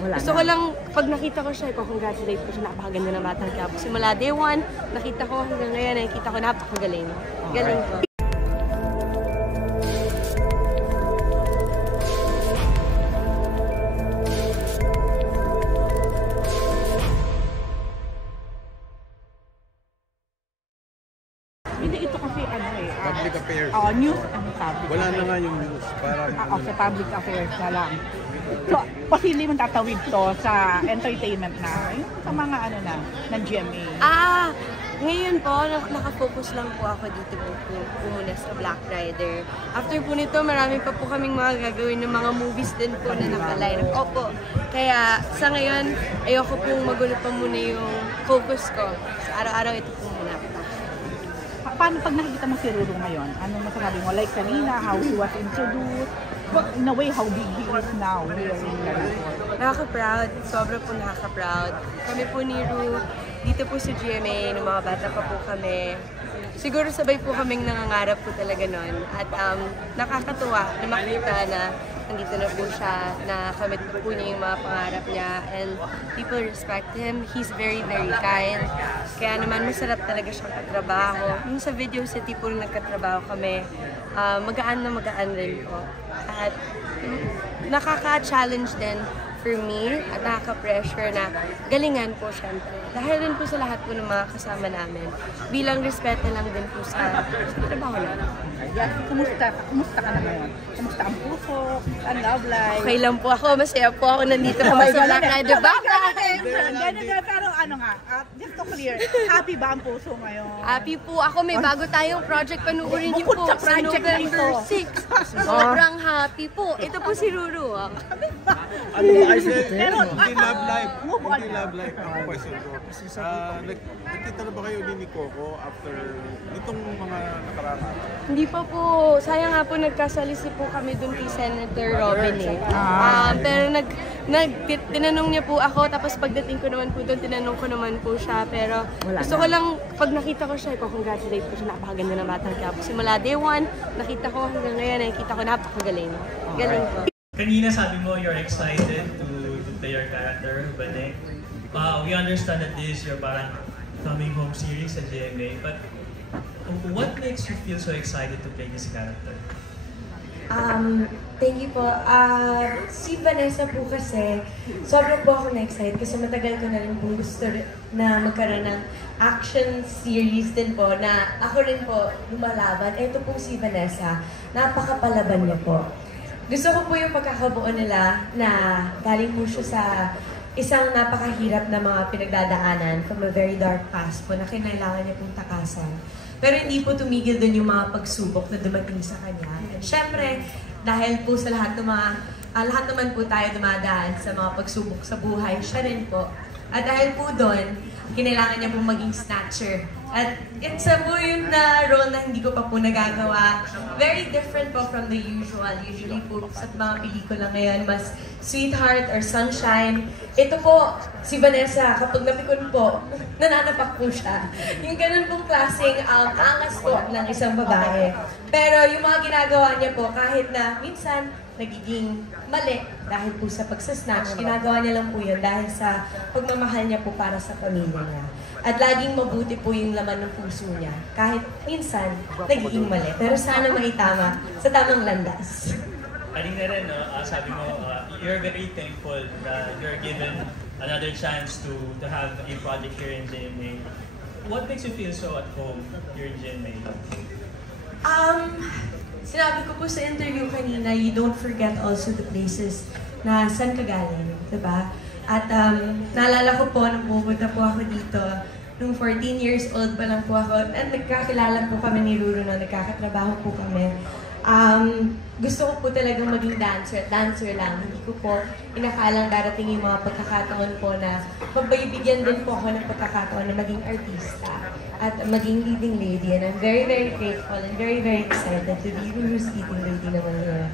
Gusto ko lang, pag nakita ko siya, congratulate ko siya, napakaganda ng Batang Quiapo. Simula day one, nakita ko hanggang ngayon, nakikita ko napakagaling. Galing po. Hindi, ito kasi public affairs. News and public Wala affairs. na nga yung news. Parang Sa public affairs na lang. So, posibleng mong tatawid to sa entertainment na, yung sa mga ng GMA. Ngayon po, nakafocus lang po ako dito po muna sa Black Rider. After po nito, marami pa po kaming mga gagawin ng mga movies din po na naka-line up. Opo. Kaya sa ngayon, ayoko pong magulo pa muna yung focus ko. Sa araw-araw ito po muna. Paano pag nakikita mo si Ruru ngayon? Anong masasabi mo? Like kanina, how he was introduced? In a way, how big he is now here in California? Nakaka-proud. Sobra po nakaka-proud. Kami po ni Ru, dito po sa GMA, nung mga bata pa po kami. Siguro sabay po kaming nangangarap po talaga nun. At nakakatuwa na makita na nandito na po siya, na kamit po niya yung mga pangarap niya. And people respect him. He's very, very kind. Kaya naman masarap talaga siyang katrabaho. Yung sa Video City po nagkatrabaho kami, magaan na magaan rin po. At nakaka-challenge din for me at nakaka-pressure na galingan po syempre. Dahil rin po sa lahat po ng mga kasama namin. Bilang respeto lang din po sa trabaho namin. Yes, kumusta ka na ngayon? Kumusta ang puso? Ang love life? Okay lang po ako. Masaya po ako nandito po sa Black Rider. Ganun, pero just to clear, happy ba ang puso ngayon? Happy po ako. May bago tayong project. Panuorin niyo po Bukod sa sa project na November ito. 6. Sobrang happy po. Ito po si Ruru. Pero hindi love life. Hindi love life ang question ko. Nagkita na ba kayo ni Coco after itong mga nakaraan? Hindi pa po. Sayang nga po nagkasalisi po kami dun kay Senator Robin eh. Pero tinanong niya po ako, tapos pagdating ko naman po dun, tinanong ko naman po siya. Pero gusto ko lang, pag nakita ko siya, congratulate ko siya, napakaganda ng Batang Quiapo. Simula day one, nakita ko hanggang ngayon, nakikita ko napakagaling. Galing po. Kanina sabi mo you're excited to play your character, Bane. We understand that this is your parang coming home series sa GMA, but what makes you feel so excited to play this character? Thank you po. Si Vanessa po kasi, sobrang po ako na-excite kasi matagal ko na rin pong gusto na magkaroon ng action series din po na ako rin po lumalaban. Ito po si Vanessa, napakapalaban niya po. Gusto ko po yung pagkakabuo nila na galing po siya sa isang napakahirap na mga pinagdadaanan from a very dark past po na kinailangan niya pong takasan. Pero hindi po tumigil dun yung mga pagsubok na dumating sa kanya. And syempre, dahil po sa lahat naman po tayo dumadaan sa mga pagsubok sa buhay, siya rin po. At dahil po doon, kinailangan niya pong maging snatcher. At it's po yung role na hindi ko pa po nagagawa. Very different po from the usual. Usually po sa mga pelikula ngayon, mas sweetheart or sunshine. Ito po, si Vanessa, kapag napikon po, nananapak po siya. Yung ganun pong klaseng angas po ng isang babae. Pero yung mga ginagawa niya po, kahit na minsan nagiging mali dahil po sa pagsasnatch, ginagawa niya lang po yun dahil sa pagmamahal niya po para sa pamilya niya. At laging mabuti po yung laman ng puso niya. Kahit minsan, nagiging mali. Pero sana maitama sa tamang landas. Kanina rin, sabi mo, you're very thankful that you're given another chance to have a project here in GMA. What makes you feel so at home here in GMA? Sinabi ko po sa interview kanina, you don't forget also the places na saan ka galing, diba? At naalala ko po, nung pupunta po ako dito, nung 14 years old pa lang po ako, at nagkakilala po kami ni Ruru na nagkakatrabaho po kami. Gusto ko po talagang maging dancer lang. Hindi ko po inakalang darating yung mga pagkakataon po na pagbibigyan din po ako ng pagkakataon na maging artista at maging leading lady. And I'm very, very grateful and very, very excited to be Ruru's leading lady naman ngayon.